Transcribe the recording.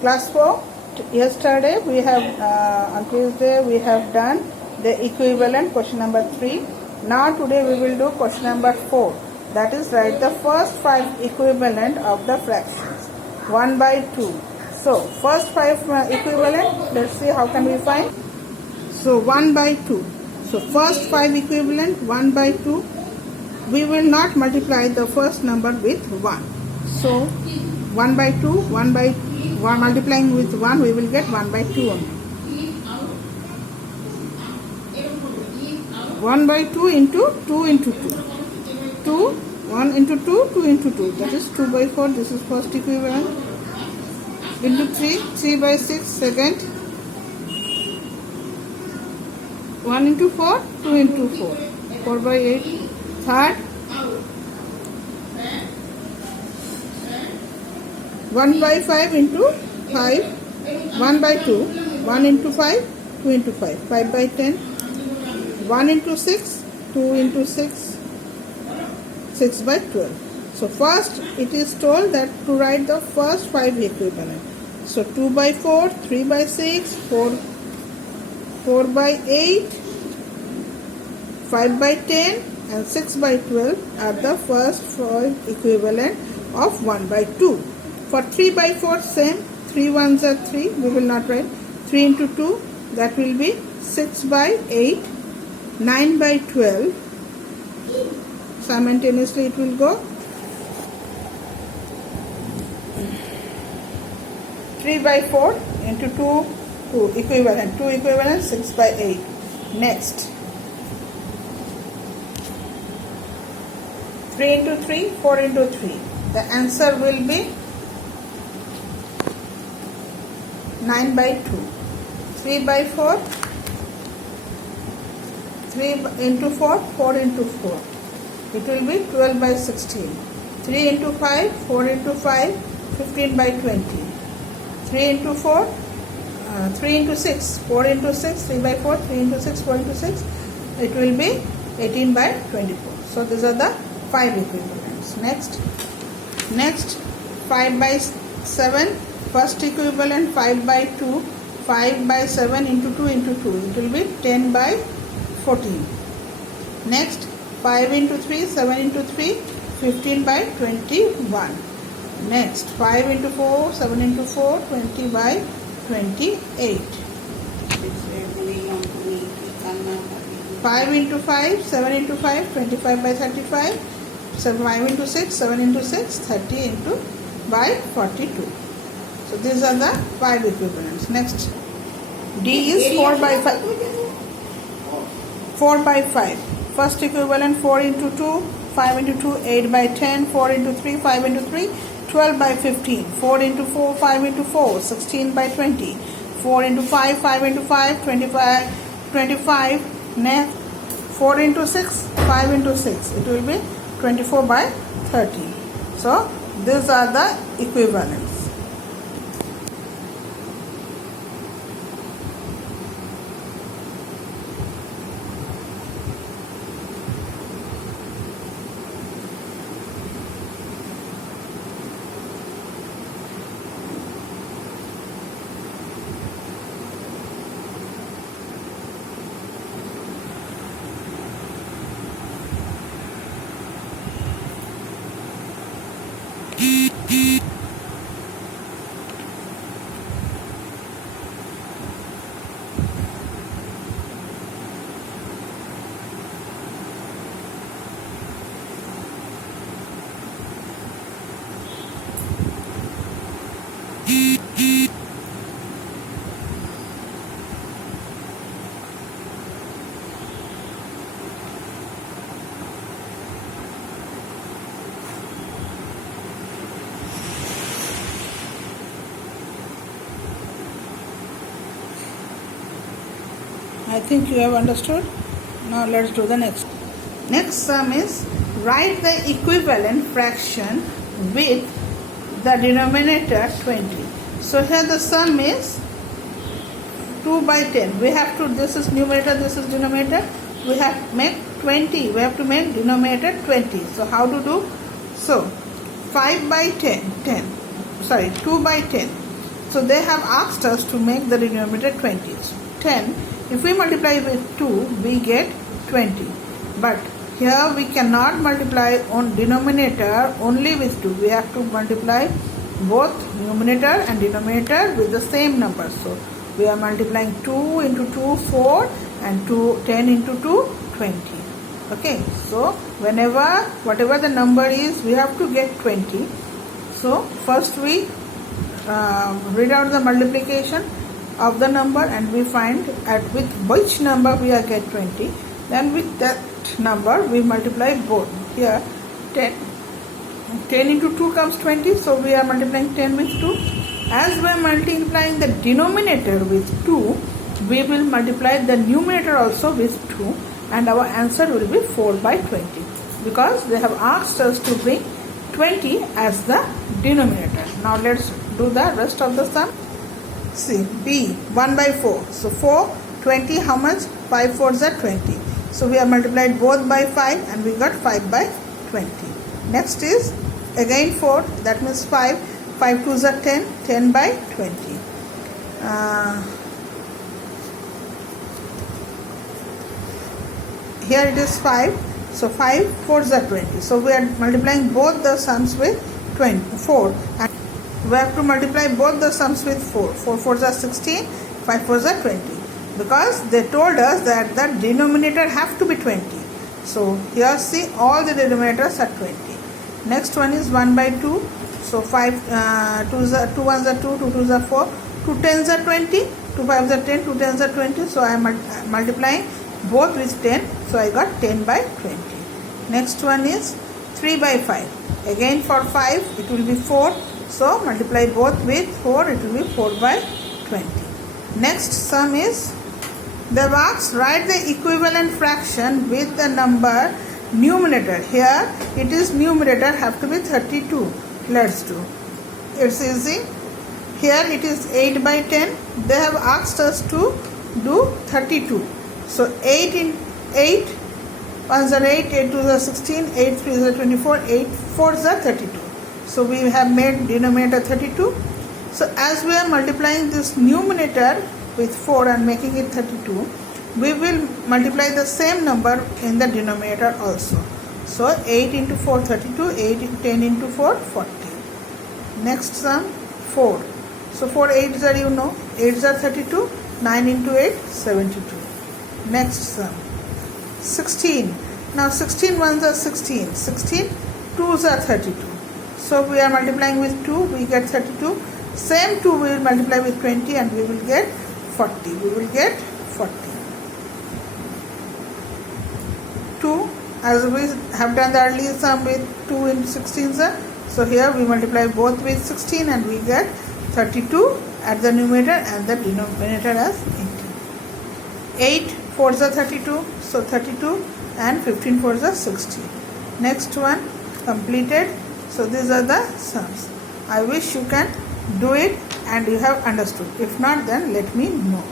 Class 4, yesterday we have, on Tuesday we have done the equivalent question number 3. Now today we will do question number 4. That is, write the first 5 equivalent of the fractions. 1 by 2. So, first 5 equivalent, let's see how can we find. So, 1 by 2. So, first 5 equivalent, 1 by 2. We will not multiply the first number with 1. So, 1 by 2, 1 by 1 multiplying with 1, we will get 1 by 2 only. 1 by 2 into 2 into 2. 2, 1 into 2, 2 into 2. That is 2 by 4. This is first equivalent. Into 3, 3 by 6, second. 1 into 4, 2 into 4. 4 by 8, third. 1 by 5 into 5, 1 by 2, 1 into 5, 2 into 5, 5 by 10, 1 into 6, 2 into 6, 6 by 12. So first it is told that to write the first 5 equivalent. So 2 by 4, 3 by 6, 4 by 8, 5 by 10 and 6 by 12 are the first 5 equivalent of 1 by 2. For 3 by 4, same, 3 ones are 3, we will not write. 3 into 2, that will be 6 by 8, 9 by 12, simultaneously it will go. 3 by 4 into 2, 2 equivalent, 2 equivalent, 6 by 8. Next. 3 into 3, 4 into 3. The answer will be 9 by 2. 3 by 4, 3 into 4, 4 into 4. It will be 12 by 16. 3 into 5, 4 into 5, 15 by 20. 3 into 4, 3 into 6, 4 into 6, 3 by 4, 3 into 6, 4 into 6. It will be 18 by 24. So these are the 5 equivalents. Next 5 by 7. First equivalent 5 by 2, 5 by 7 into 2 into 2. It will be 10 by 14. Next 5 into 3, 7 into 3, 15 by 21. Next 5 into 4, 7 into 4, 20 by 28. 5 into 5, 7 into 5, 25 by 35. 5 into 6, 7 into 6, 30 into by 42. So these are the 5 equivalents. Next, D is 4 by 5. 4 by 5. First equivalent 4 into 2, 5 into 2, 8 by 10, 4 into 3, 5 into 3, 12 by 15, 4 into 4, 5 into 4, 16 by 20, 4 into 5, 5 into 5, 25, 25. Next, 4 into 6, 5 into 6. It will be 24 by 30. So these are the equivalents. I think you have understood. Now let's do the next. Next sum is write the equivalent fraction with the denominator 20. So here the sum is 2 by 10. We have to, this is numerator, this is denominator. We have to make 20. We have to make denominator 20. So how to do? So 5 by 10, 2 by 10. So they have asked us to make the denominator 20. So 10, if we multiply with 2, we get 20. But here we cannot multiply on denominator only with 2. We have to multiply both numerator and denominator with the same number. So we are multiplying 2 into 2, 4, and 10 into 2, 20. Okay, so whatever the number is, we have to get 20. So first we read out the multiplication of the number and we find with which number we are get 20. Then with that number we multiply both. Here 10 into 2 comes 20, so we are multiplying 10 with 2. As we are multiplying the denominator with 2, we will multiply the numerator also with 2, and our answer will be 4 by 20, because they have asked us to bring 20 as the denominator. Now let's do the rest of the sum. See, B, 1 by 4. So 4, 20, how much? 5 4s are 20. So we have multiplied both by 5 and we got 5 by 20. Next is again 4, that means 5. 5 2s are 10, 10 by 20. Here it is 5, so 5 4s are 20. So we are multiplying both the sums with 4. And we have to multiply both the sums with 4. 4 4s are 16, 5 4s are 20. Because they told us that the denominator have to be 20. So here see, all the denominators are 20. Next one is 1 by 2. So 5 2s are 2 1s are 2, 2 2s are 4, 2 10s are 20, 2 5s are 10, 2 10s are 20. So I am multiplying both with 10. So I got 10 by 20. Next one is 3 by 5. Again for 5 it will be 4. So multiply both with 4, it will be 4 by 20. Next sum is, they have asked write the equivalent fraction with the number numerator. Here it is numerator have to be 32. Let's do. It's easy. Here it is 8 by 10. They have asked us to do 32. So 8 in 8, 1s are 8, 8 2s are 16, 8 3s are 24, 8 4s are 32. So we have made denominator 32. So as we are multiplying this numerator with 4 and making it 32, we will multiply the same number in the denominator also. So 8 into 4 32, 8 10 into 4 40. Next sum 4. So 4 8s are 8s are 32, 9 into 8 72. Next sum 16. Now 16 1s are 16, 16 2s are 32. So we are multiplying with 2, we get 32. Same 2 we will multiply with 20 and we will get 40. We will get 40. 2, as we have done the earlier sum with 2 into 16, so here we multiply both with 16 and we get 32 at the numerator and the denominator as 18. 8 4s are 32, so 32, and 15 4s are 60. Next one completed. So these are the sums. I wish you can do it and you have understood. If not, then let me know.